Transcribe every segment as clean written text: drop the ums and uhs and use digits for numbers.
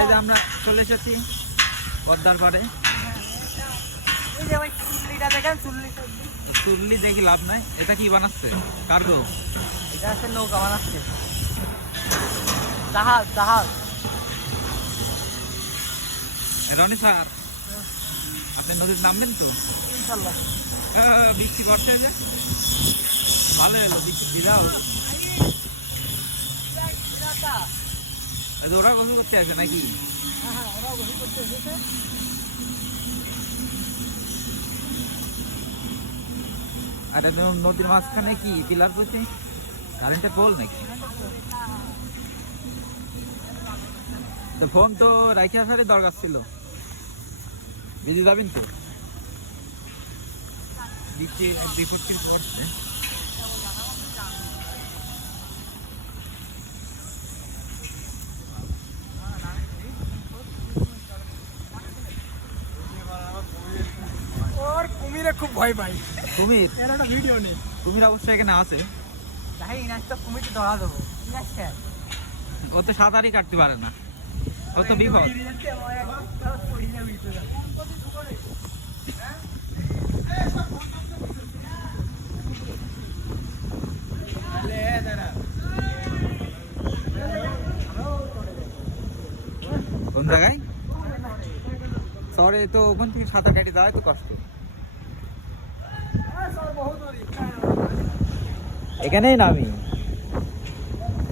এই যে আমরা চলে এসেছি পদ্মার পাড়ে। চুল্লি দেখি লাভ নাই। এটা কি বানাচ্ছে? কার্গো? এটা আছে নৌকা বানাচ্ছে, জাহাজ জাহাজ। রনি স্যার, আপনি নদীর নামবেন তো? ইনশাল্লাহ। বৃষ্টি পড়ছে যে, ভালো এলো বৃষ্টি দিদাও। ওরা গোসল করতে আসবে নাকি? হ্যাঁ, ওরাও গোসল করতে এসেছে। আর নদীর মাঝখানে কি পিলার বসে কারেন্টের পোল নাকি? তো ফোন তো রাইখে আসারই দরকার ছিল। বিজি যাবেন তো? বৃষ্টি বিপদ কিন্তু পড়ছে। ওর কুমিরে খুব ভয় পাই। কুমির? এর একটা ভিডিও নেই। কুমির অবশ্যই এখানে আছে। যাই না, তো কুমিরকে ধরা দেবো। ও তো সাঁতারই কাটতে পারে না, ও তো বিপদ। কোন জায়গায়? শহরে তো ওখান থেকে সাঁতার কাটে যাওয়া তো কষ্ট। এখানেই নামি,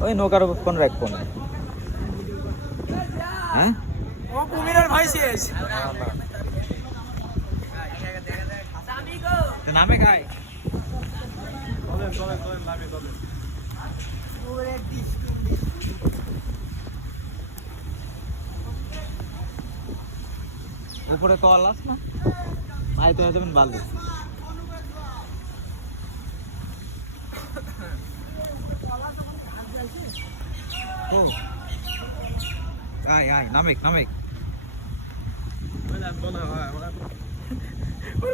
ওই নৌকার উপর কোন রাখ কোন। হ্যাঁ, ও কুমিরের ভয় শেষ। নামে খায়। উপরে তো আলাস না, আয় তো হয়তো ভালো। ও আয় আয়, নামেক নামেক।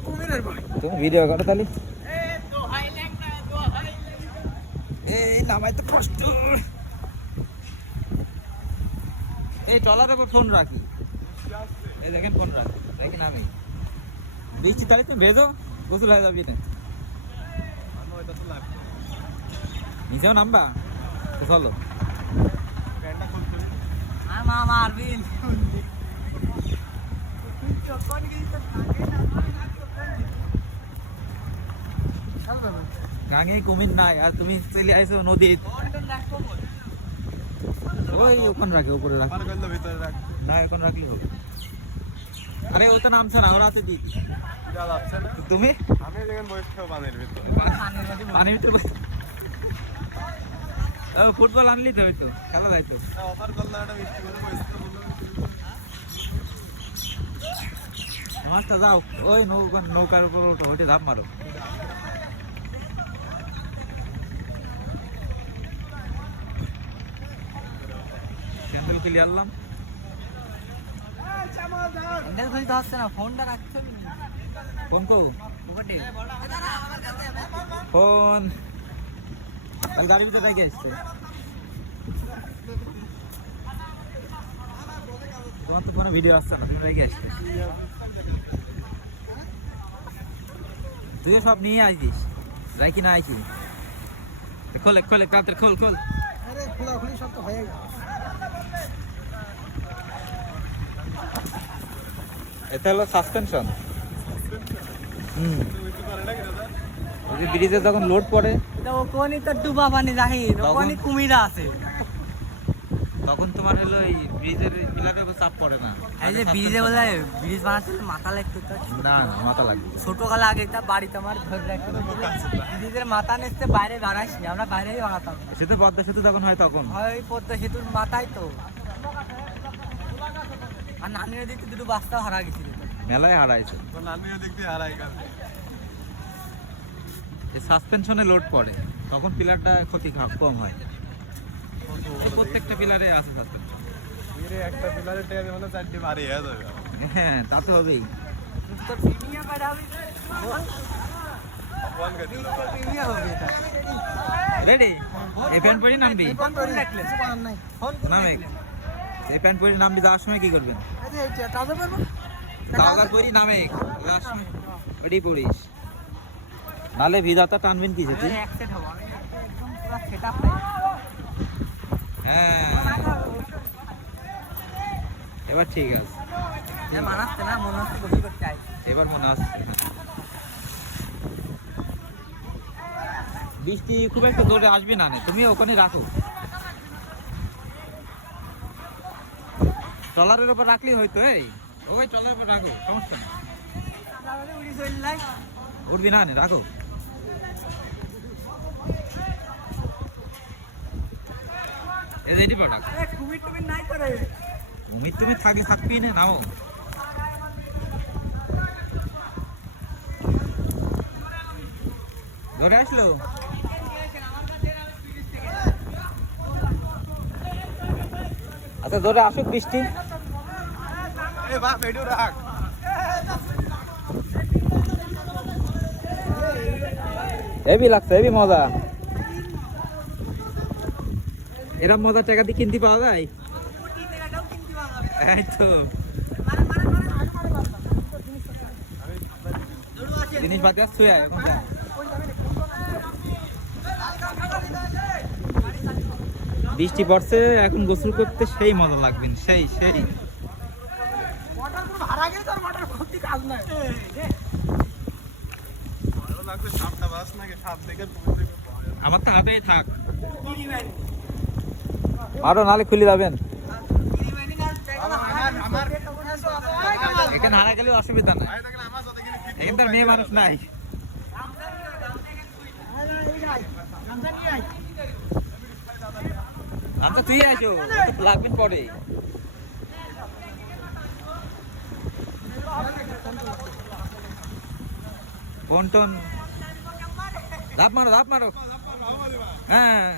কুমিরের ভয়। তুমি ভিডিও করো তাহলে। এই নামাই তো কষ্ট। এই ট্রলারের উপর ফোন রাখি, এই দেখেন ফোন রাখি, দেখি নামি। বৃষ্টি তাহলে তুমি ভেজো, গোসল হয়ে যাবি না। নিচেও নামবা তো চলো। গাঙে কুমির নাই, আর তুমি চলে আইছো নদী। ওই ওখানে রাখে, উপরে রাখ না, এখন রাখলে হবে। আরে ও তো নামছে না, ওরা হাতে দিই। তুমি পানির ভিতরে ফুটবল আনলি তো, হয়তো খেলা যাইতো। মাছটা যাও, ওই নৌকার উপর ওঠো, ওইটা ধাপ মারো। ক্যান্ডেল কিনে আনলাম। ফোন কো ফোন ওই গাড়ির ভিতরে রেখে এসছে। তোমার তো কোনো ভিডিও আসছে না, তুমি রেখে আসছে। তুইও সব নিয়ে আসিস, রাখি না আইছি। খোলে খোলে তাড়াতাড়ি খোল খোল। এটা হলো সাসপেনশন। ব্রিজে যখন লোড পড়ে ডুবা পানি জাহির, ওখানে কুমিরা আছে। তখন তোমার হলো এই ব্রিজের পিলারের উপর চাপ পড়ে না। এই যে ব্রিজে বলে ব্রিজ বানাচ্ছিল, মাথা লাগতো। না না, মাথা লাগবে। ছোটকালে আগে তা বাড়িতে আমার ধরে রাখতো, ব্রিজের মাথা নিচে বাইরে বানাইনি, আমরা বাইরেই বানাতাম। সেতু পদ্মা সেতু যখন হয় তখন হয় পদ্মা সেতুর মাথায় তো। আর নানির দিকে দুটো বাস্তা হারা গেছিল, মেলায় হারাইছে। সাসপেনশনে লোড পড়ে তখন পিলারটা ক্ষতি কম হয়। প্রত্যেকটা পিলারে আছে সাসপেনশন। একটা পিলারে টেনে হলো 4টি মারি হয়ে যাবে। হ্যাঁ, তা তো হবেই। রেডি? এই ফ্যান পরি নামবি? নামে এই প্যান্ট পরে নামবি, যাওয়ার সময় কি করবেন? ট্রাউজার পরি নামে যাওয়ার সময় এটি পরিস, নালে ভিজাটা টানবেন কি যেতে। এক সেট হবো আমি একদম পুরো সেটআপ নাই। হ্যাঁ এবার ঠিক আছে, মানাচ্ছে না, মনে হচ্ছে গোসল করতে আই। এবার মনে আসছে। বৃষ্টি খুব একটা জোরে আসবে না, তুমি ওখানে রাখো, ট্রলারের উপর রাখলেই হয়তো। এই ওই ট্রলারের উপর রাখো, সমস্যা নেই, উঠবি না, রাখো। এটি প্রোডাক্ট উমিদ তুমি থাকবি না, নাও। ধরে আসলো, আচ্ছা ধরে আসুক বৃষ্টি। এ বাপ এটু রাখ। হেভি লাগছে, হেভি মজা। এরকম মজার টাকা দিয়ে কিনতে পাওয়া যায়? এই তো জিনিসপাতি আর ছুঁয়ে এখন যা। বৃষ্টি পড়ছে, এখন গোসল করতে সেই মজা লাগবে, সেই সেই। ভালো লাগছে, সাপটা বাস নাকি সাপ দেখে পুরো দেখে ভয়। আমার তো হাতেই থাক, আরো নালে খুলে যাবেন। আমার এখানে হারা গেলেও অসুবিধা নাই, ভাই দেখেন আমার সাথে কিন্তু এখানে তার মেয়ে মানুষ নাই। আচ্ছা তুই আসো, লাগবেন পরে। ফোন টোন ধাপ মারো, ধাপ মারো। হ্যাঁ